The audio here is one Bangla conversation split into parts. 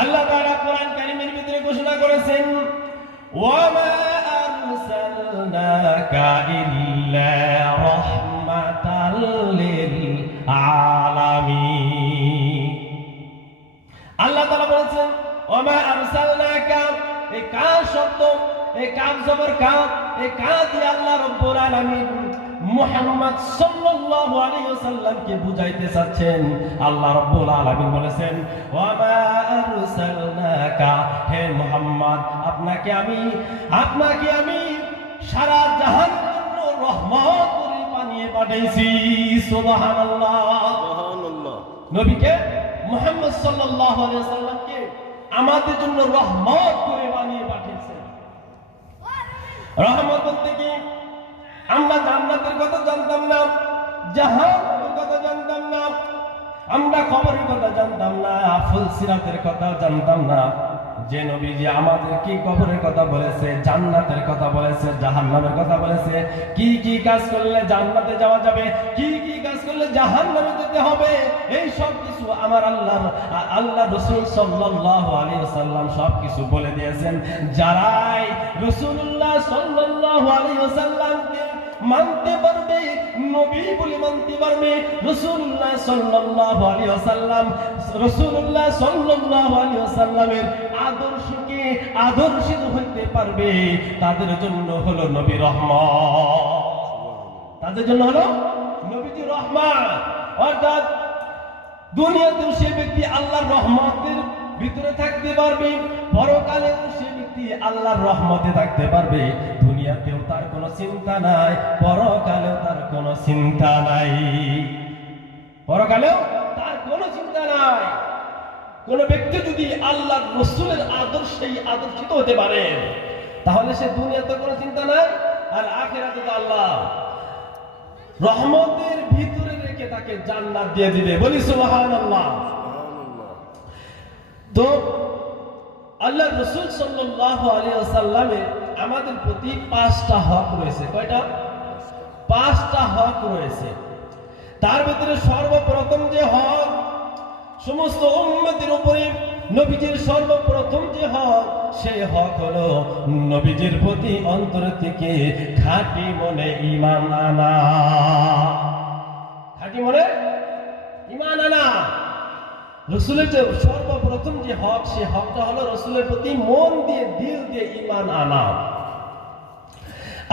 আল্লাহ তাআলা কোরআন কারীমের ভিতরে ঘোষণা করেছেন, ওয়ামা আরসালনাকা ইল্লা রাহমাতাল লিল আলামিন। আল্লাহ তাআলা বলেছেন ওয়ামা আরসালনাকা, এই কাফ শব্দ, এই কাফ জবর কাফ, এই কাফ দিয়ে আল্লাহ রাব্বুল আলামিন মুহাম্মদ সাল্লাল্লাহু আলাইহি ওয়াসাল্লামকে বুঝাইতে চাচ্ছেন। আল্লাহ রাব্বুল আলামিন বলেছেন ওয়ামা আরসালনাকা, হে মুহাম্মদ আপনাকে আমি সারা জাহানের জন্য রহমত করে বানিয়ে পাঠাইছি। সুবহানাল্লাহ, সুবহানাল্লাহ। নবীকে মুহাম্মদ সাল্লাল্লাহু আলাইহি ওয়াসাল্লামকে আমাদের জন্য রহমত করে বানিয়ে পাঠিয়েছেন। রহমত বলতে কি, আমরা জান্নাতের কথা জানতাম না, জাহান্নামের কথা জানতাম না, আমরা কবরের কথা জানতাম না, ফুলসিরাতের কথা জানতাম না। যে নবীজি আমাদের কি কবরের কথা বলেছে, জান্নাতের কথা বলেছে, জাহান্নামের কথা বলেছে, কি কি কাজ করলে জান্নাতে যাওয়া যাবে, কি কি কাজ করলে জাহান্নামে যেতে হবে, এই সব কিছু আমার আল্লাহ রাসূল সাল্লাল্লাহু আলাইহি ওয়াসাল্লাম সব কিছু বলে দিয়েছেন। যারাই রাসূলুল্লাহ সাল্লাল্লাহু আলাইহি ওয়াসাল্লামকে মানতে পারবে, নবী বলে মানতে পারবে, রাসূলুল্লাহ সাল্লাল্লাহু আলাইহি ওয়াসাল্লামের আদর্শকে আদর্শিত হইতে পারবে, তাদের জন্য হলো নবী রহমত, তাদের জন্য হলো নবীজি রহমত। অর্থাৎ দুনিয়াতেও সে ব্যক্তি আল্লাহর রহমতের ভিতরে থাকতে পারবে, পরকালেও সে ব্যক্তি আল্লাহর রহমতে থাকতে পারবে। দুনিয়াতেও তার কোনো চিন্তা নাই, পরকালেও তার কোনো চিন্তা নাই, পরকালেও তার কোনো চিন্তা নাই। কোন ব্যক্তি যদি আল্লাহর রাসূলের আদর্শে আদর্শিত হতে পারে, তাহলে সে দুনিয়াতে কোনো চিন্তা নাই, আর আখিরাতে তো আল্লাহ রহমতের ভিতরে রেখে তাকে জান্নাত দিয়ে দিবে। বলি সুবহানাল্লাহ। তো আল্লাহ রাসূল সাল্লাল্লাহু আলাইহি ওয়াসাল্লামের আমাদের প্রতি 5টা হক রয়েছে। কয়টা? 5টা হক রয়েছে। তার ভিতরে সর্বপ্রথম যে হক, সমস্ত উম্মতের উপরে নবীজির সর্বপ্রথম যে হক, সেই হক হলো নবীজির প্রতি অন্তর থেকে খাঁটি মনে ঈমান আনা। খাঁটি মনে ঈমান আনা। রাসূলের যে সর্বপ্রথম যে হক, সেই হকটা হলো রাসূলের প্রতি মন দিয়ে, দিল দিয়ে ঈমান আনা।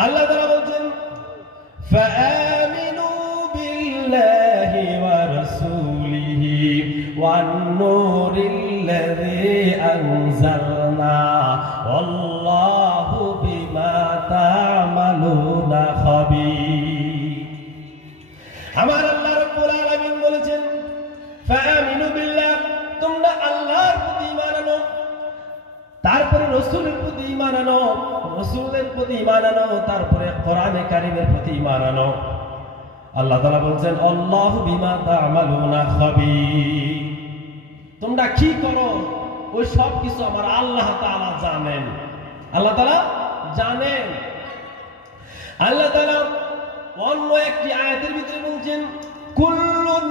আল্লাহ তাআলা বলেন ফাআমিনু বিল্লাহি ওয়া রাসূলিহি ওয়ান নূরিল্লাযী আনজালনা আল্লাহু বিমা তা'মালুনা খাবীর। আমার আল্লাহ রাব্বুল আলামিন বলেছেন ফাআমিনু বিল্লাহ, তোমরা আল্লাহর প্রতি ঈমান আনো, তারপরে রাসূলের প্রতি ঈমান আনো, রাসূলের প্রতি ঈমান আনো, তারপরে কোরআনে কারীমের প্রতি ঈমান আনো। আল্লাহ তাআলা বলেন আল্লাহু বিমা তা'মালুনা খাবীর, তোমরা কি করো ওই সব কিছু আমার আল্লাহ তাআলা জানেন। আল্লাহ তাআলা জানেন। আল্লাহ তাআলা অন্য একটি আয়াতের ভিতরে বলেন কুল্লুন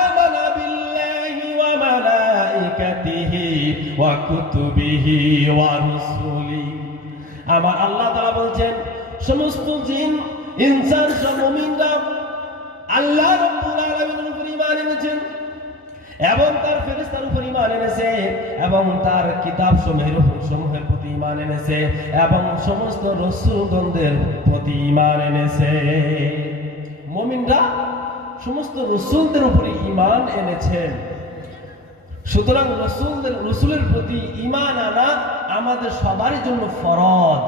আমানা বিল্লাহি ওয়া মালাইকাতিহি ওয়া কুতুবিহি ওয়া রুসুলি। আমার আল্লাহ তাআলা বলেন সমস্ত জিন ইনসান সব মুমিনরা আল্লাহ রাব্বুল আলামিনের উপর ঈমান এনেছেন এবং তার ফেরেশতার উপর ঈমান এনেছে এবং তার কিতাব সমূহের প্রতি ঈমান এনেছে এবং সমস্ত রাসূলগণদের প্রতি ঈমান এনেছে। মুমিনরা সমস্ত রাসূলদের উপরে ঈমান এনেছেন। সুতরাং রাসূলের প্রতি ঈমান আনা আমাদের সবারই জন্য ফরজ।